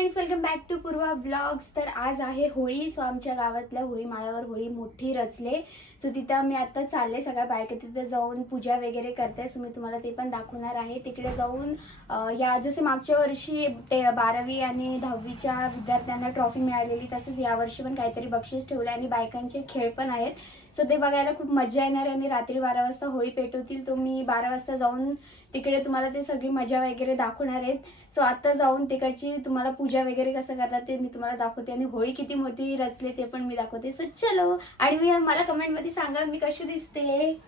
Friends, welcome back to Purva blogs. तर आज आहे होळी. सो आमच्या गावातल्या होळी माळावर होळी मोठी रचले. सो तिथं आम्ही आता चालले, सगळ्या बायका तिथे जाऊन पूजा वगैरे करते. सो मी तुम्हाला ते पण दाखवणार आहे. तिकडे जाऊन या जसे मागच्या वर्षी 12वी आणि 10वीच्या विद्यार्थ्यांना ट्रॉफी मिळालेली, तसंच यावर्षी पण काहीतरी बक्षीस ठेवले आणि बायकांचे खेळ पण आहेत. सो ते बघायला खूप मजा येणार आहे. आणि रात्री 12 वाजता होळी पेटवतील. तो मी 12 वाजता जाऊन तिकडे तुम्हाला ते सगळी मजा वगैरे दाखवणार आहेत. सो आता जाऊन तिकडची तुम्हाला पूजा वगैरे कसं करतात ते मी तुम्हाला दाखवते आणि होळी किती मोठी रचले ते पण मी दाखवते. सो चलो. आणि मला कमेंटमध्ये सांगा मी कशी दिसते.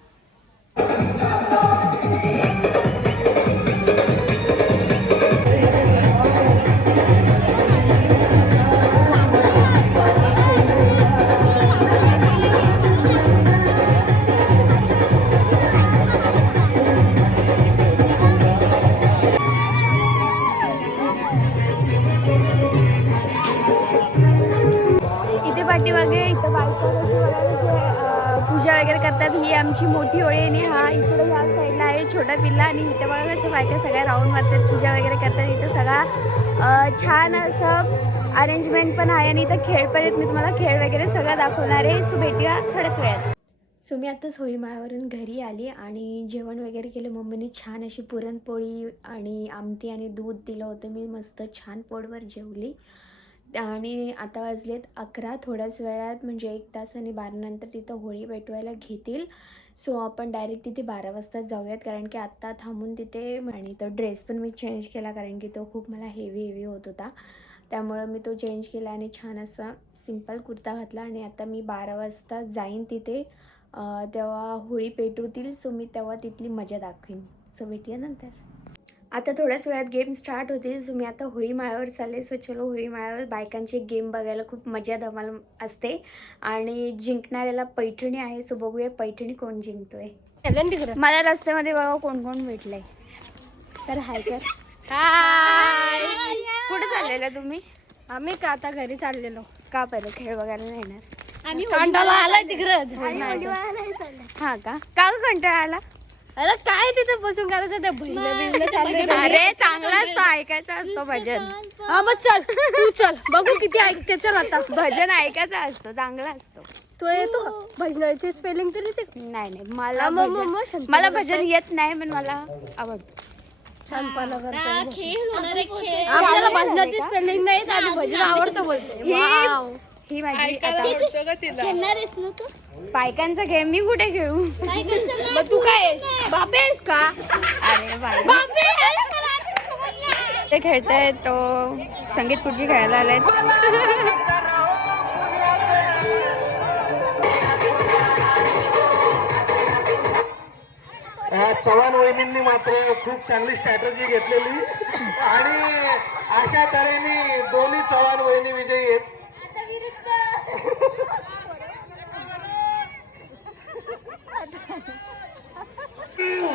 पाठीमागे इथं बायका पूजा वगैरे करतात. ही आमची मोठी होळी आणि हा इकडे ह्या साईडला आहे छोटा पिल्ला. आणि इथे बघा कशा बायका सगळ्या राऊंड मारतात, पूजा वगैरे करतात. इथं सगळा छान असं अरेंजमेंट पण आहे आणि इथं खेळ पण आहेत. मी तुम्हाला खेळ वगैरे सगळं दाखवणार आहे. सो भेटूया थोड्याच वेळात. सो मी आत्ताच होळी माळावरून घरी आली आणि जेवण वगैरे केलं. मम्मीने छान अशी पुरणपोळी आणि आमटी आणि दूध दिलं होतं. मी मस्त छान पोटभर जेवली. आणि आता वाजलेत 11. थोड्याच वेळात म्हणजे 1 तास आणि 12 नंतर तिथं होळी पेटवायला घेतील. सो आपण डायरेक्ट तिथे 12 वाजता जाऊयात, कारण की आत्ता थांबून तिथे. आणि तो ड्रेस पण मी चेंज केला, कारण की तो खूप मला हेवी होत होता. त्यामुळं मी तो चेंज केला आणि छान असा सिंपल कुर्ता घातला. आणि आता मी 12 वाजता जाईन तिथे. तेव्हा होळी पेटवतील. सो मी तेव्हा तिथली मजा दाखवीन. सो भेटूया नंतर. आता थोड्याच वेळात गेम स्टार्ट होतील. सो मी आता होळी माळावर चालले. सो चलो, होळी माळावर बायकांचे गेम बघायला खूप मजा धमाल असते. आणि जिंकणाऱ्याला पैठणी आहे. सो बघूया पैठणी कोण जिंकतोय. मला रस्त्यामध्ये बघा कोण कोण भेटलंय. तर हाय कर. हाय. कुठे चाललेला तुम्ही? आम्ही का आता घरी चाललेलो. का पहिलं खेळ बघायला नाही येणार? आम्ही कंटाळा आला तिकडं. हा का कंटाळा आला? अरे काय तिथे बसून करायचं, त्या भजन अरे चांगला असतो, ऐकायचा असतो भजन. हा मग चल, तू चल बघू किती ऐकते. चल आता भजन ऐकायचा असतो, चांगला असतो. तो येतो भजनाची स्पेलिंग तरी ते नाही मला भजन येत नाही, पण मला आवडतं. आपल्याला भजनाची स्पेलिंग नाही आणि भजन आवडतं बोलते. ही माझी बायकांचा खेळ. मी कुठे खेळू? मग तू काय बापे आहेस का? अरे बापे ते खेळतायत. तो संगीत खुर्ची खेळायला आलाय. चव्हाण वहिनींनी मात्र खूप चांगली स्ट्रॅटेजी घेतलेली आणि अशा तऱ्हेने दोन्ही चव्हाण वहिनी विजयी आहेत.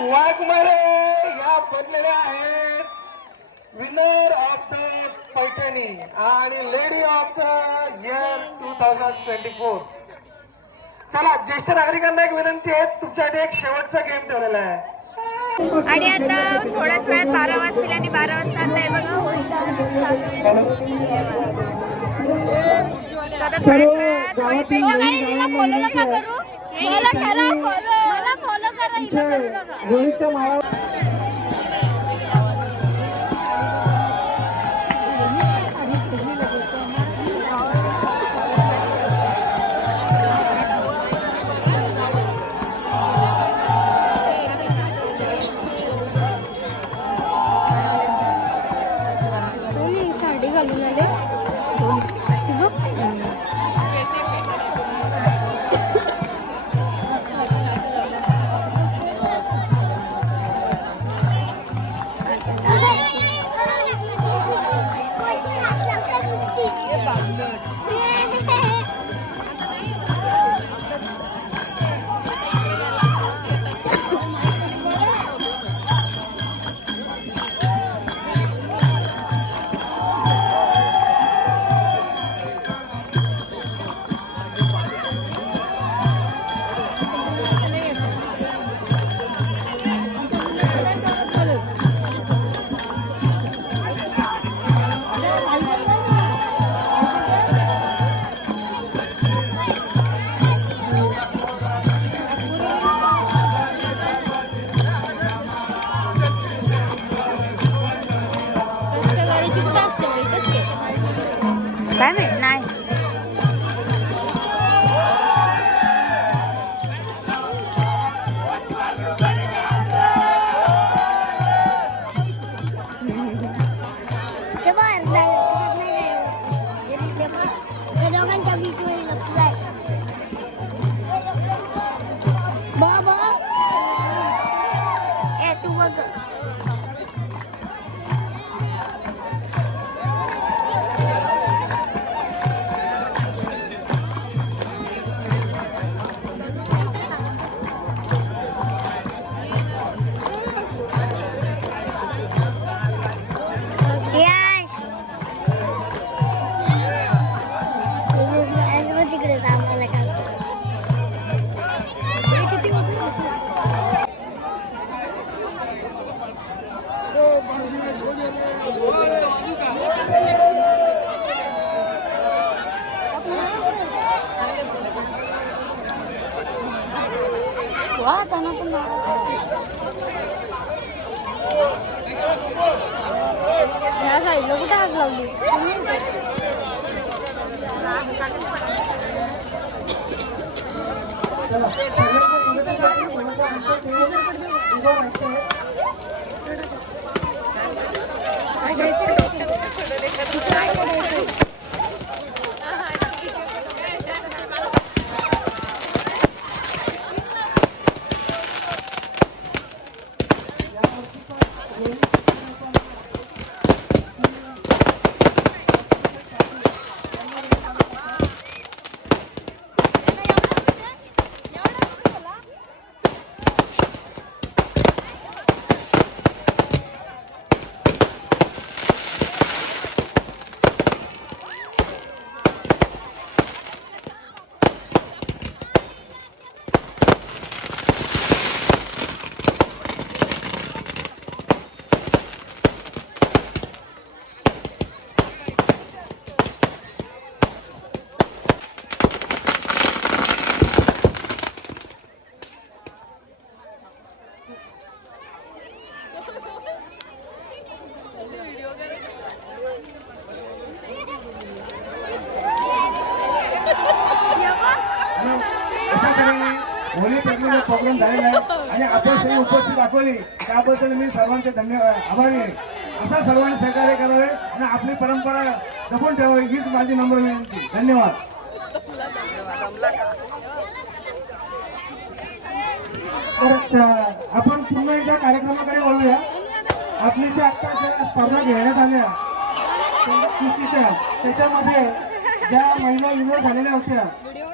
वाघमारे या बनलेल्या आहेत विनर ऑफ द पैठणी आणि लेडी ऑफ द इयर 2024. चला, ज्येष्ठ नागरिकांना एक विनंती आहे, तुमच्यासाठी एक शेवटचा गेम ठेवलेला आहे. आणि आता थोड्याच वेळात 12 वाजतील आणि 12 वाजता आता आहे बघा होळी आता थोड्याच वेळात होळी पेटवतील. फॉलो नका करू, मला करा फॉलो, मला फॉलो करा, हिला करू नका. साडी घालून आले. दिवाळीची कुठं असते मग इथंच काय काय माहित नाही. ह्या साईडला कुठे हात लावली होळी पेटणीचा प्रोग्राम झालेला आहे आणि आपण सगळी उपस्थित दाखवली त्याबद्दल मी सर्वांचे आभारी आहे. असा सर्वांनी सहकार्य करावे आणि आपली परंपरा जपून ठेवावी हीच माझी नम्र विनंती. धन्यवाद. तर आपण पुन्हा एकदा कार्यक्रमाकडे वळूया. आपली जी आता स्पर्धा घेण्यात आल्या कुस्तीच्या त्याच्यामध्ये ज्या महिला विनर झालेल्या होत्या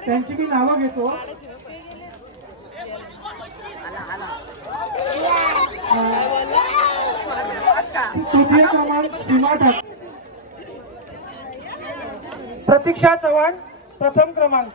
त्यांची मी नावं घेतो. तृतीय क्रमांक सीमा ठाकरे, प्रतीक्षा चव्हाण प्रथम क्रमांक,